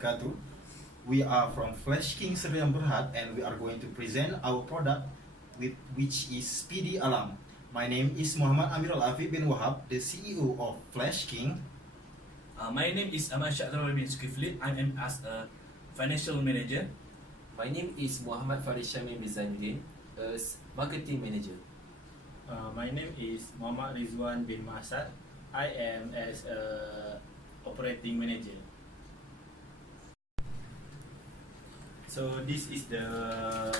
wabarakatuh. We are from FLASH KING Sdn Bhd and we are going to present our product which is Speedy Alam. My name is Muhammad AMIRUL bin WAHAB, the CEO of FLASH KING. My name is Shah Alam bin ZULKEFLI. I am as a financial manager. My name is Muhammad SYAMIM ZAINUDDIN, as marketing manager. My name is Muhammad RIDZUAN bin Masad. I am as a operating manager. So this is the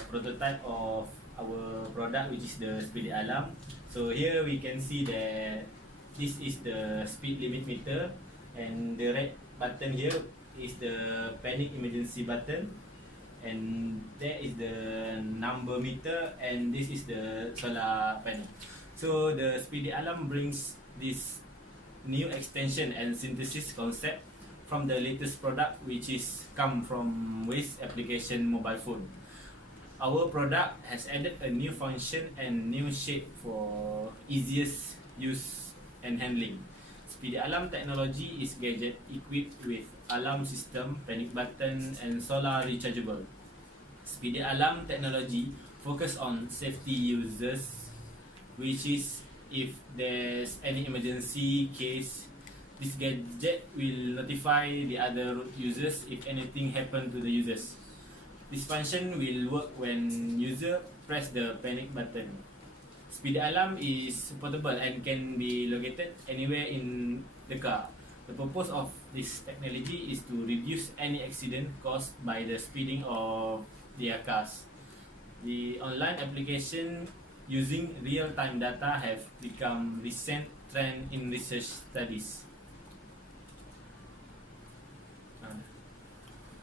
prototype of our product, which is the Speedy Alam. So here we can see that this is the speed limit meter, and the red button here is the panic emergency button, and there is the number meter, and this is the solar panel. So the Speedy Alam brings this new extension and synthesis concept from the latest product, which is come from waste application mobile phone. Our product has added a new function and new shape for easiest use and handling. Speedy Alam technology is gadget equipped with alarm system, panic button, and solar rechargeable. Speedy Alam technology focus on safety users, which is if there's any emergency case, this gadget will notify the other road users if anything happen to the users. This function will work when user press the panic button. Speedy Alam is portable and can be located anywhere in the car. The purpose of this technology is to reduce any accident caused by the speeding of their cars. The online application using real-time data have become recent trend in research studies.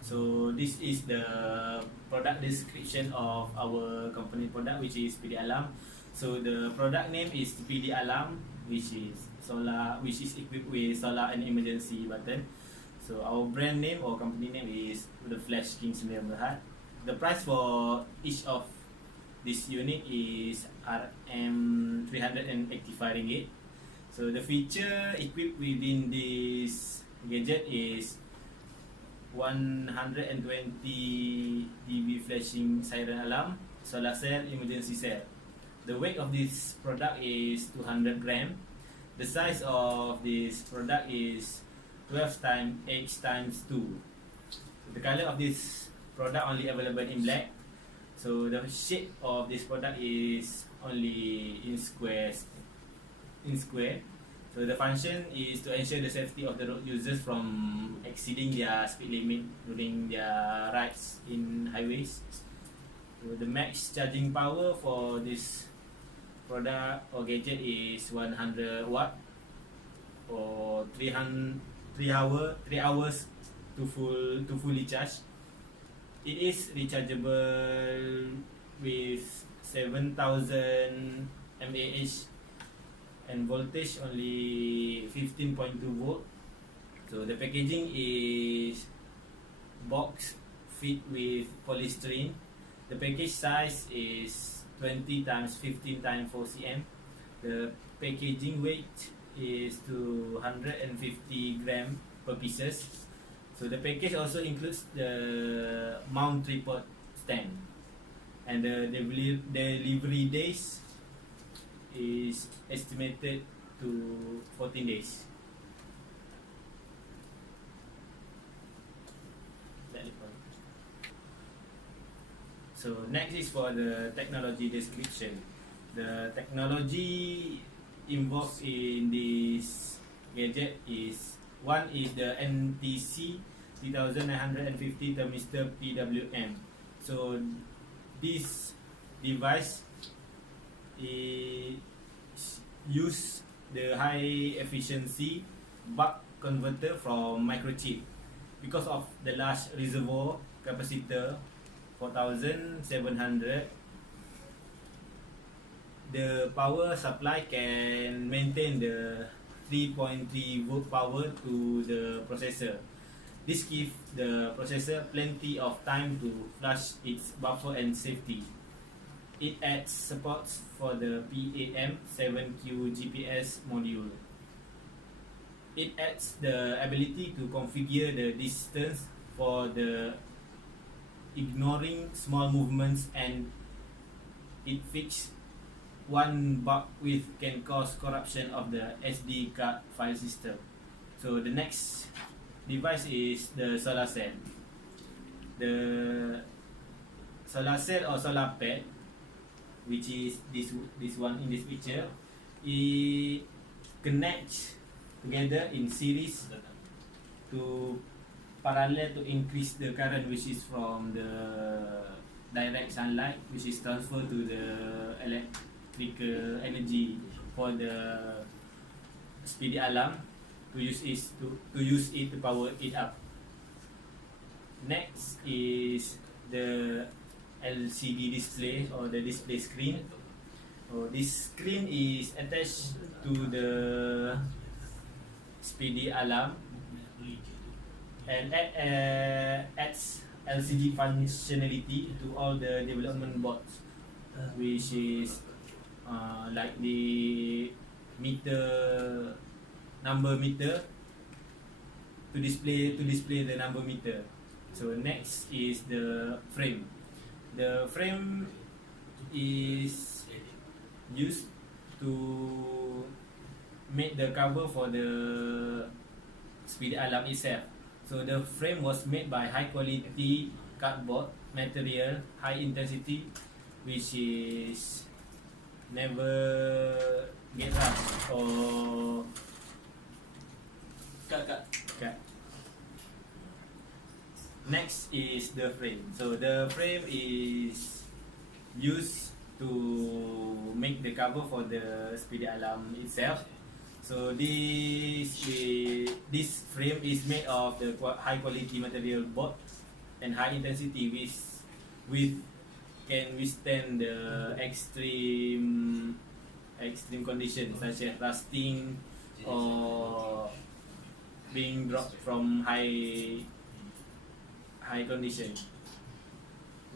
So this is the product description of our company product, which is Speedy Alam. So the product name is Speedy Alam, which is equipped with solar and emergency button. So our brand name or company name is the FLASH KING Sdn Bhd. The price for each of this unit is RM385. So the feature equipped within this gadget is 120 dB flashing siren alarm, solar cell, emergency cell. The weight of this product is 200 gram. The size of this product is 12 times H times 2. The color of this product only available in black. So the shape of this product is only in square. So the function is to ensure the safety of the road users from exceeding their speed limit during their rides in highways. So the max charging power for this product or gadget is 100 watt or 3 hours to fully charge. It is rechargeable with 7,000 mAh and voltage only 15.2 volt. So the packaging is box fit with polystyrene. The package size is 20 times 15 times 4 cm. The packaging weight is 250 gram per pieces. So the package also includes the mount tripod stand, and the delivery days is estimated to 14 days. So next is for the technology description. The technology involved in this gadget is one is the NTC 3950 thermistor PWM. So this device use the high efficiency buck converter from microchip. Because of the large reservoir capacitor 4700, the power supply can maintain the 3.3 volt power to the processor. This gives the processor plenty of time to flush its buffer and safety. It adds support for the PAM7Q GPS module. It adds the ability to configure the distance for the ignoring small movements, and it fix one bug with can cause corruption of the SD card file system. So the next device is the solar cell. The solar cell or solar pad, which is this one in this picture, it connects together in series to parallel to increase the current, which is from the direct sunlight, which is transferred to the electrical energy for the Speedy Alam to use it to power it up. Next is the LCD display or the display screen. This screen is attached to the Speedy Alam and adds LCD functionality to all the development boards, which is like the number meter to display the number meter. So next is the frame. The frame is used to make the cover for the Speedy Alam itself. So the frame was made by high quality cardboard material, high intensity, which is never get rust or cut. Next is the frame. So the frame is used to make the cover for the Speedy Alam itself. So this frame is made of the high quality material board and high intensity, with can withstand the extreme conditions such as rusting or being dropped from high condition.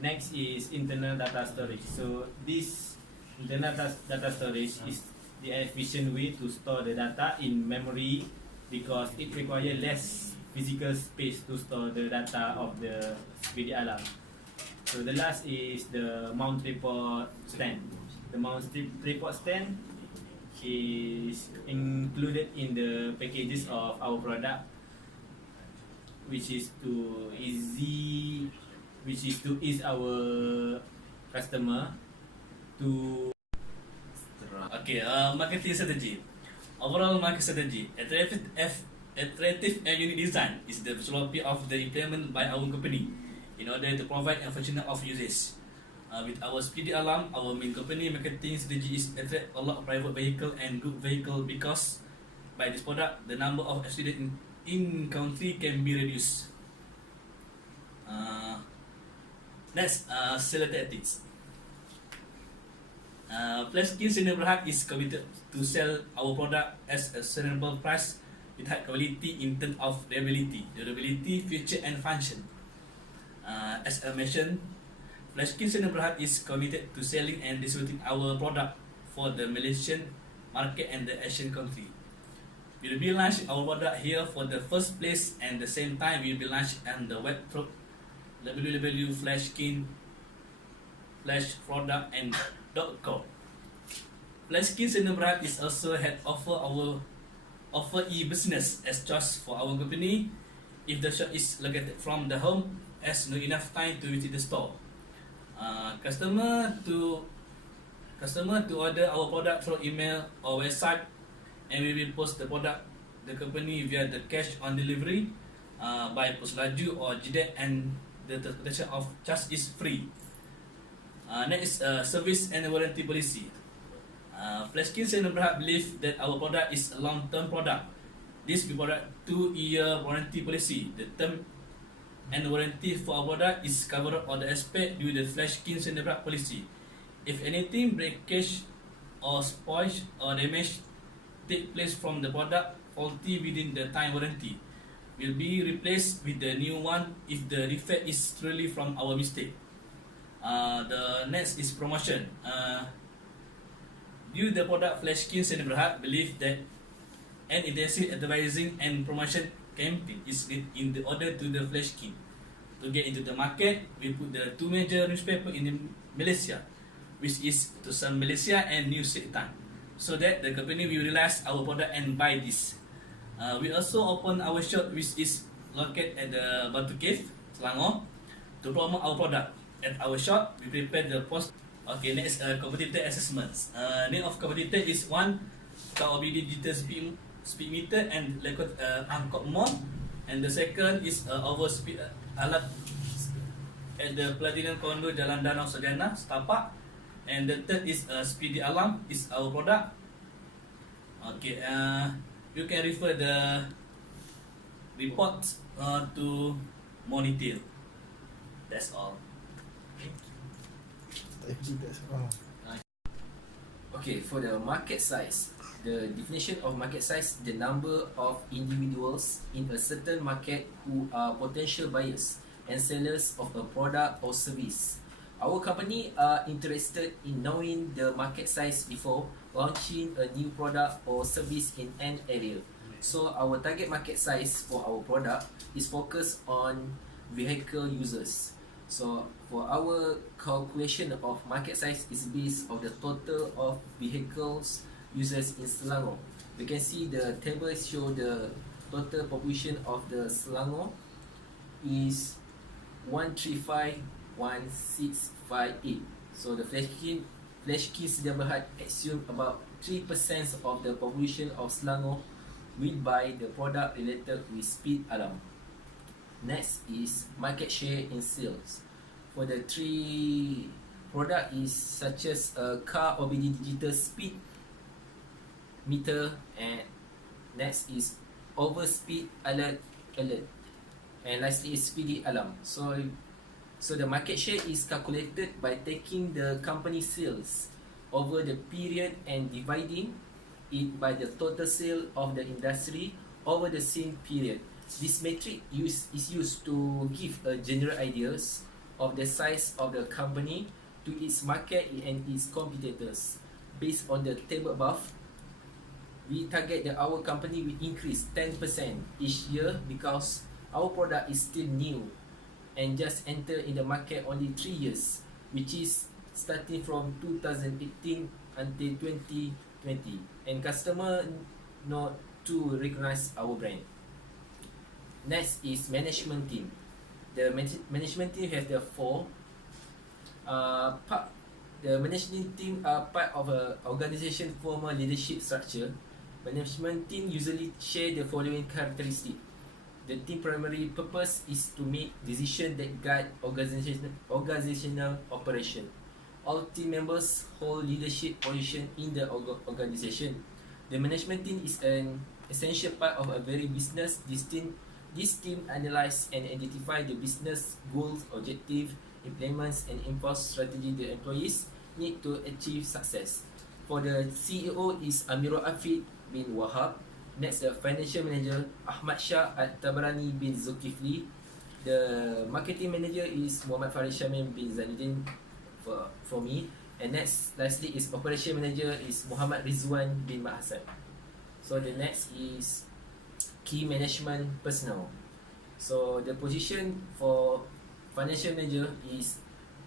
Next is internal data storage. So this internal data storage is the efficient way to store the data in memory because it requires less physical space to store the data of the Speedy Alam. So the last is the mount tripod stand. The mount tripod stand is included in the packages of our product, which is to ease our customer to. Okay, marketing strategy. Overall market strategy. Attractive and unique design is the philosophy of the implement by our company in order to provide a functional of users. With our Speedy Alam, our main company marketing strategy is attract a lot of private vehicle and group vehicle because by this product, the number of accidents in country can be reduced. Next, seller tactics. FLASH KING Sdn Bhd is committed to sell our product at a reasonable price with high quality in terms of reliability, durability, feature and function. As I mentioned, FLASH KING Sdn Bhd is committed to selling and distributing our product for the Malaysian market and the Asian country. We will be launching our product here for the first place, and the same time we will be launched on the web www.flashking/product.com. FLASH KING Sdn Bhd is also had offer e-business as choice for our company if the shop is located from the home as no enough time to visit the store. Customer to order our product through email or website, and we will post the product the company via the cash on delivery by post laju or JDEC, and the transaction of charge is free. Next, service and warranty policy. FLASH KING Sdn Bhd believe that our product is a long-term product. This will provide 2-year warranty policy. The term and warranty for our product is covered all the aspect due to the FLASH KING Sdn Bhd policy. If anything breakage or spoil or damage take place from the product faulty within the time warranty, will be replaced with the new one if the defect is truly from our mistake. The next is promotion. Due to the product, FLASH KING Sdn Bhd believe that an intensive advertising and promotion campaign is needed in order to the FLASH KING to get into the market, we put the two major newspaper in Malaysia, which is Tulisan Malaysia and New Setan, so that the company will realize our product and buy this. We also open our shop, which is located at the Batu Cave, Selangor, to promote our product. At our shop, we prepare the post. Okay, next competitor assessments. Name of competitor is one KOBD digital speed meter and angkot mall, and the second is our speed alat at the Platinum Condo Jalan Danau Sarjana, Setapak, and the third is Speedy Alam is our product. Okay, you can refer the report to more detail. That's all. Okay, for the market size, the definition of market size, the number of individuals in a certain market who are potential buyers and sellers of a product or service. Our company are interested in knowing the market size before launching a new product or service in an area. So our target market size for our product is focused on vehicle users. So for our calculation of market size is based on the total of vehicles users in Selangor. You can see the table show the total population of the Selangor is 1351658. So the Flash King Sdn Bhd assume about 3% of the population of Selangor will buy the product related with Speed Alam. Next is market share in sales. For the three product is such as a car OBD digital speed meter, and next is over speed alert, and lastly is Speedy Alam. So the market share is calculated by taking the company sales over the period and dividing it by the total sale of the industry over the same period. This metric is used to give a general ideas of the size of the company to its market and its competitors. Based on the table above, we target that our company will increase 10% each year because our product is still new and just enter in the market only 3 years, which is starting from 2018 until 2020, and customer not to recognize our brand. Next is management team. The management team has the four part. The management team are part of a organization formal leadership structure. Management team usually share the following characteristic. The team primary purpose is to make decisions that guide organizational operation. All team members hold leadership position in the organization. The management team is an essential part of a very business distinct. This team analyze and identify the business goals, objective, implements and enforce strategy the employees need to achieve success. For the CEO is AMIRUL bin WAHAB. Next, the financial manager AHMAD Shah THABARANY bin ZULKEFLI. The marketing manager is SYAMIM bin ZAINUDDIN for me. And next, lastly is operation manager is RIDZUAN bin HASSAN. So the next is key management personnel. So the position for financial manager is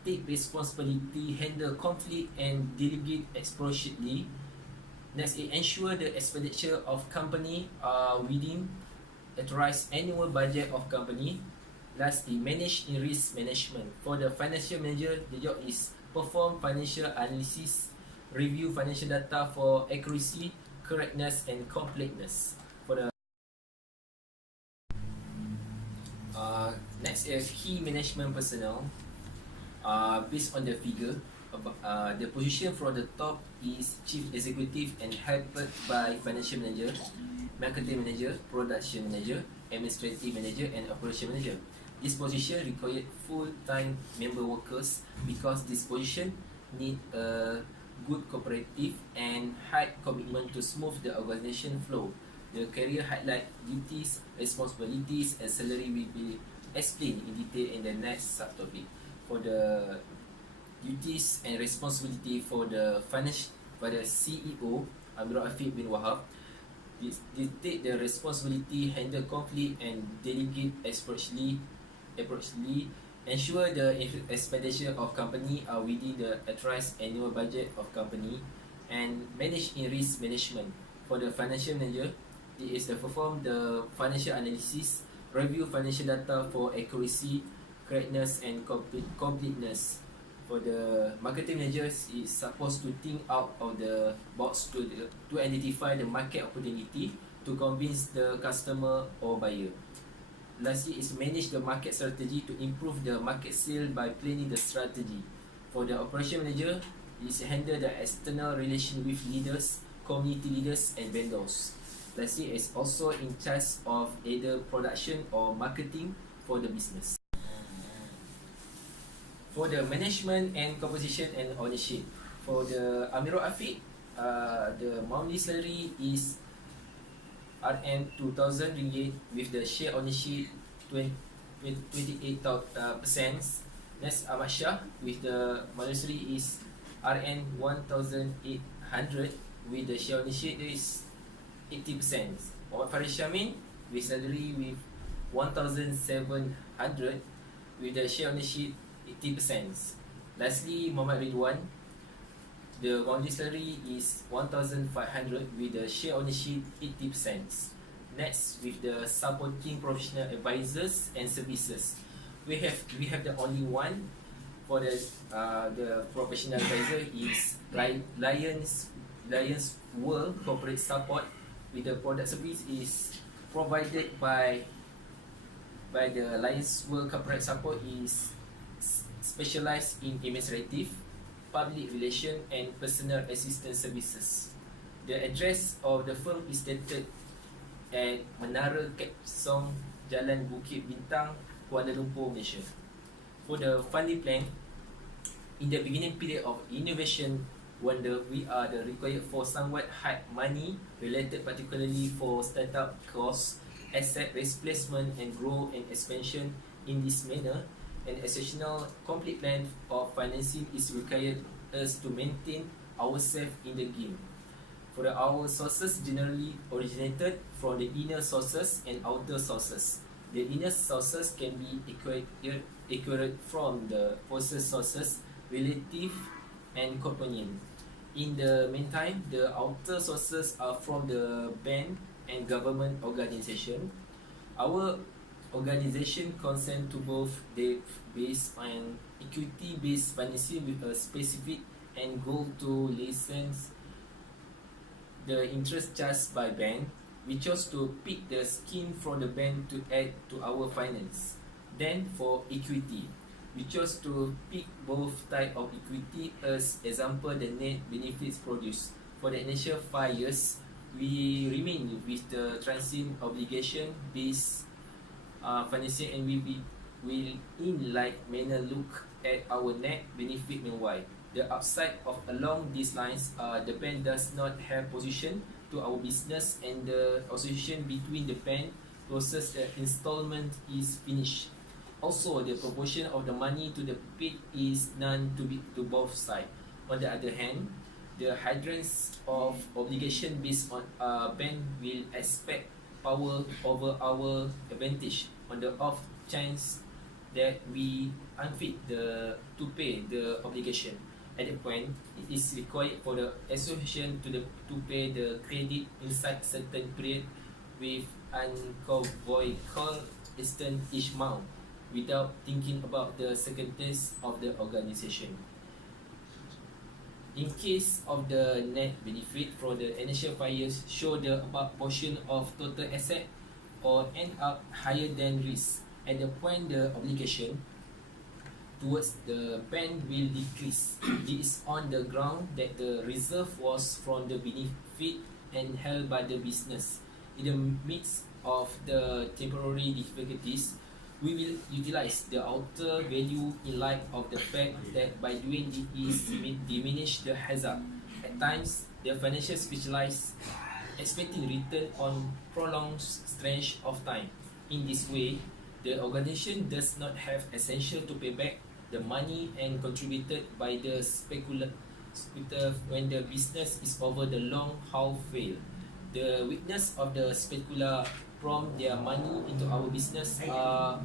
take responsibility, handle conflict and delegate explicitly. Next, it ensure the expenditure of company are within authorized annual budget of company. Lastly, manage in risk management. For the financial manager, the job is perform financial analysis, review financial data for accuracy, correctness and completeness. For the next is key management personnel. Based on the figure, the position from the top is chief executive and helped by financial manager, marketing manager, production manager, administrative manager and operation manager. This position required full-time member workers because this position need a good cooperative and high commitment to smooth the organization flow. The career highlight duties, responsibilities and salary will be explained in detail in the next subtopic. For the duties and responsibility for the CEO AMIRUL bin WAHAB, they take the responsibility, handle conflict and delegate expertly appropriately, ensure the expenditure of company are within the authorized annual budget of company, and manage in risk management. For the financial manager, it is to perform the financial analysis, review financial data for accuracy, correctness and completeness. For the marketing managers, is supposed to think out of the box to identify the market opportunity to convince the customer or buyer. Lastly is manage the market strategy to improve the market sale by planning the strategy. For the operation manager, is handle the external relation with leaders, community leaders and vendors. Lastly is also in charge of either production or marketing for the business. For the management and composition and ownership, for the AMIRUL AFIQ, the monthly salary is RM2,000 with the share ownership 28%. Next, Ahmad Shah with the monthly salary is RM1,800 with the share ownership is 80%. Muhammad FARIS with salary with 1,700 with the share ownership 80%. Lastly, Muhammad RIDZUAN, the monthly salary is 1,500 with the share ownership 80%. Next, with the supporting professional advisors and services, we have the only one for the professional advisor is Lions World Corporate Support with the product service is provided by the Lions World Corporate Support is specialized in administrative, public relation and personal assistance services. The address of the firm is stated at Menara Kapsong, Jalan Bukit Bintang, Kuala Lumpur, Malaysia. For the funding plan, in the beginning period of innovation wonder, we are the required for somewhat hard money related particularly for startup costs, asset replacement and growth and expansion. In this manner, an exceptional complete plan of financing is required us to maintain ourselves in the game. For our sources generally originated from the inner sources and outer sources. The inner sources can be acquired from the process sources, relative and component. In the meantime, the outer sources are from the bank and government organization. Our organization consent to both debt-based and equity-based financing with a specific and goal to license the interest charged by bank. We chose to pick the scheme from the bank to add to our finance. Then for equity, we chose to pick both type of equity as example the net benefits produced. For the initial 5 years, we remain with the transient obligation based financing and we will in like manner look at our net benefit meanwhile. The upside of along these lines, the bank does not have position to our business and the association between the bank process the installment is finished. Also, the proportion of the money to the paid is none to both sides. On the other hand, the hindrance of obligation based on bank will expect power over our advantage on the off chance that we unfit to pay the obligation. At that point, it is required for the association to pay the credit inside certain period with unconvoyable instant each month without thinking about the circumstances of the organization. In case of the net benefit for the initial 5 years show the above portion of total asset or end up higher than risk. At the point the obligation towards the bank will decrease. This is on the ground that the reserve was from the benefit and held by the business. In the midst of the temporary difficulties, we will utilize the outer value in light of the fact that by doing this diminish the hazard. At times, the financial specialized expecting return on prolonged stretch of time. In this way, the organization does not have essential to pay back the money and contributed by the speculator when the business is over the long haul fail. The weakness of the speculator from their money into our business are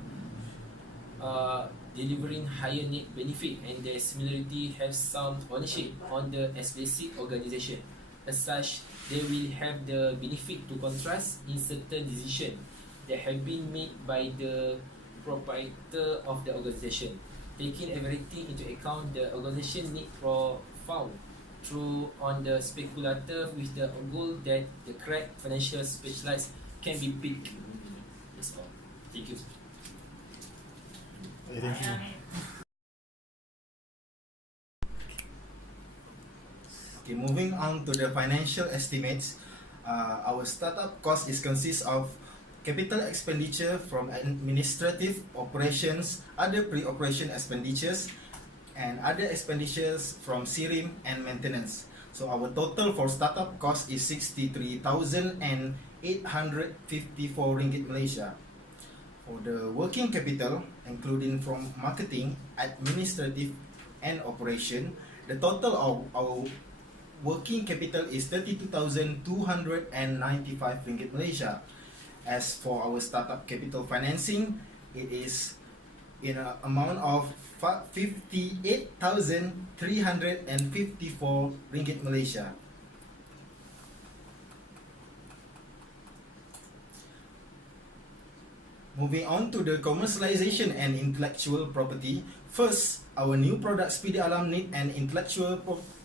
delivering higher net benefit, and their similarity have some ownership on the explicit organisation. As such, they will have the benefit to contrast in certain decisions that have been made by the proprietor of the organisation. Taking everything into account, the organisation need profound through on the speculator with the goal that the correct financial specialized can be picked. That's all. Thank you. Thank you. Okay, moving on to the financial estimates. Our startup cost is consists of capital expenditure from administrative operations, other pre-operation expenditures, and other expenditures from SYAMIM and maintenance. So our total for startup cost is 63,854 ringgit Malaysia. For the working capital, including from marketing, administrative, and operation, the total of our working capital is 32,295 ringgit Malaysia. As for our startup capital financing, it is in an amount of 58,354 ringgit Malaysia. Moving on to the commercialization and intellectual property. First, our new product Speedy Alam need an intellectual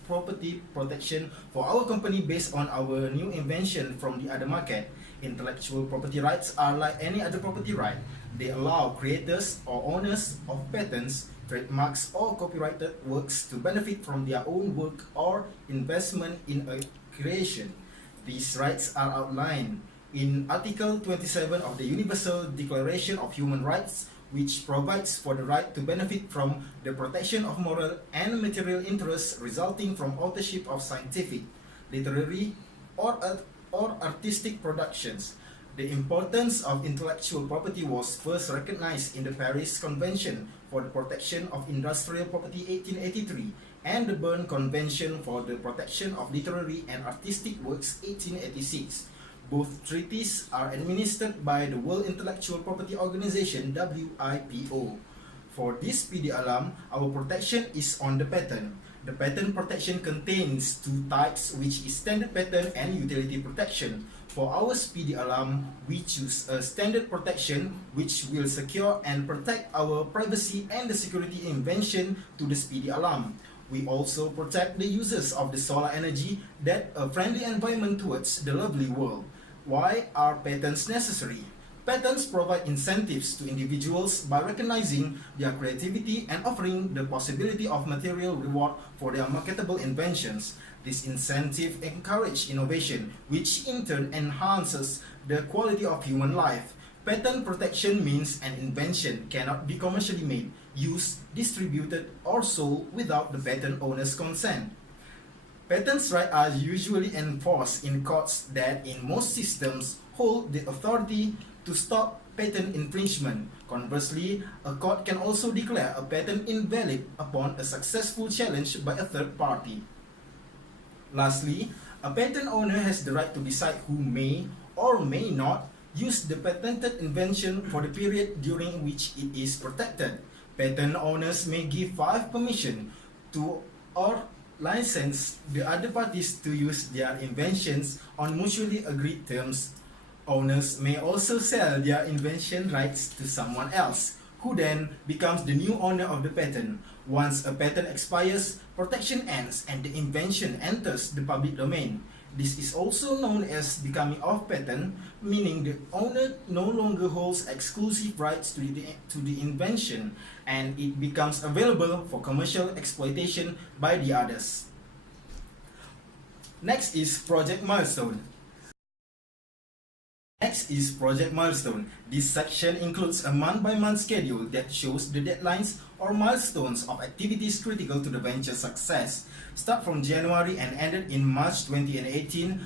property protection for our company based on our new invention from the other market. Intellectual property rights are like any other property right. They allow creators or owners of patents, trademarks, or copyrighted works to benefit from their own work or investment in a creation. These rights are outlined in Article 27 of the Universal Declaration of Human Rights, which provides for the right to benefit from the protection of moral and material interests resulting from authorship of scientific, literary, or artistic productions. The importance of intellectual property was first recognized in the Paris Convention for the Protection of Industrial Property 1883 and the Berne Convention for the Protection of Literary and Artistic Works 1886. Both treaties are administered by the World Intellectual Property Organization WIPO. For this Speedy Alam, our protection is on the patent. The patent protection contains two types, which is standard patent and utility protection. For our Speedy Alam, we choose a standard protection which will secure and protect our privacy and the security invention to the Speedy Alam. We also protect the users of the solar energy that a friendly environment towards the lovely world. Why are patents necessary? Patents provide incentives to individuals by recognizing their creativity and offering the possibility of material reward for their marketable inventions. This incentive encourages innovation, which in turn enhances the quality of human life. Patent protection means an invention cannot be commercially made, used, distributed, or sold without the patent owner's consent. Patents rights are usually enforced in courts that, in most systems, hold the authority to stop patent infringement. Conversely, a court can also declare a patent invalid upon a successful challenge by a third party. Lastly, a patent owner has the right to decide who may or may not use the patented invention for the period during which it is protected. Patent owners may give permission to or license the other parties to use their inventions on mutually agreed terms. Owners may also sell their invention rights to someone else, who then becomes the new owner of the patent. Once a patent expires, protection ends and the invention enters the public domain. This is also known as becoming off patent, meaning the owner no longer holds exclusive rights to the invention and it becomes available for commercial exploitation by the others. Next is project milestone. Next is project milestone. This section includes a month-by-month schedule that shows the deadlines or milestones of activities critical to the venture success. Start from January and ended in March 2018.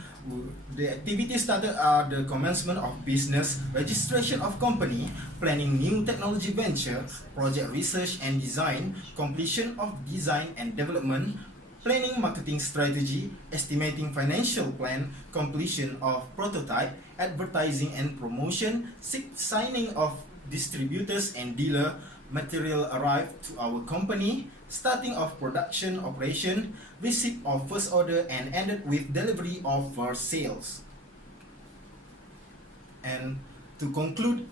The activities started are the commencement of business, registration of company, planning new technology venture, project research and design, completion of design and development, planning marketing strategy, estimating financial plan, completion of prototype, advertising and promotion, signing of distributors and dealer, material arrived to our company, starting of production operation, receipt of first order, and ended with delivery of first sales. And to conclude,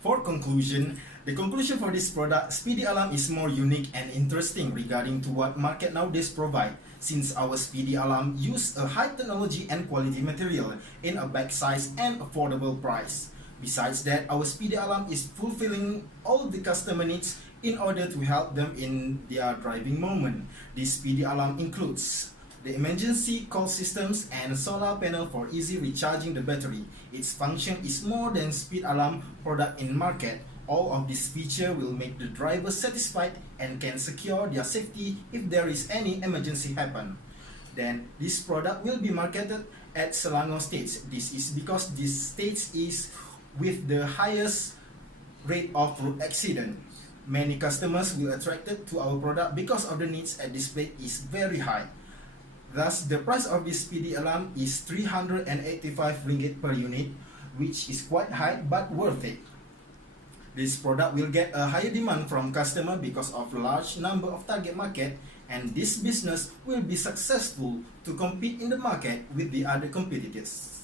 for conclusion, the conclusion for this product, Speedy Alam is more unique and interesting regarding to what market nowadays provide, since our Speedy Alam use a high technology and quality material in a bag size and affordable price. Besides that, our Speedy Alam is fulfilling all the customer needs in order to help them in their driving moment. This Speedy Alam includes the emergency call systems and solar panel for easy recharging the battery. Its function is more than Speed Alam product in market. All of these features will make the driver satisfied and can secure their safety if there is any emergency happen. Then this product will be marketed at Selangor state. This is because this state is with the highest rate of road accident. Many customers will attracted to our product because of the needs at this place is very high. Thus, the price of this Speedy Alarm is 385 ringgit per unit, which is quite high but worth it. This product will get a higher demand from customer because of large number of target market, and this business will be successful to compete in the market with the other competitors.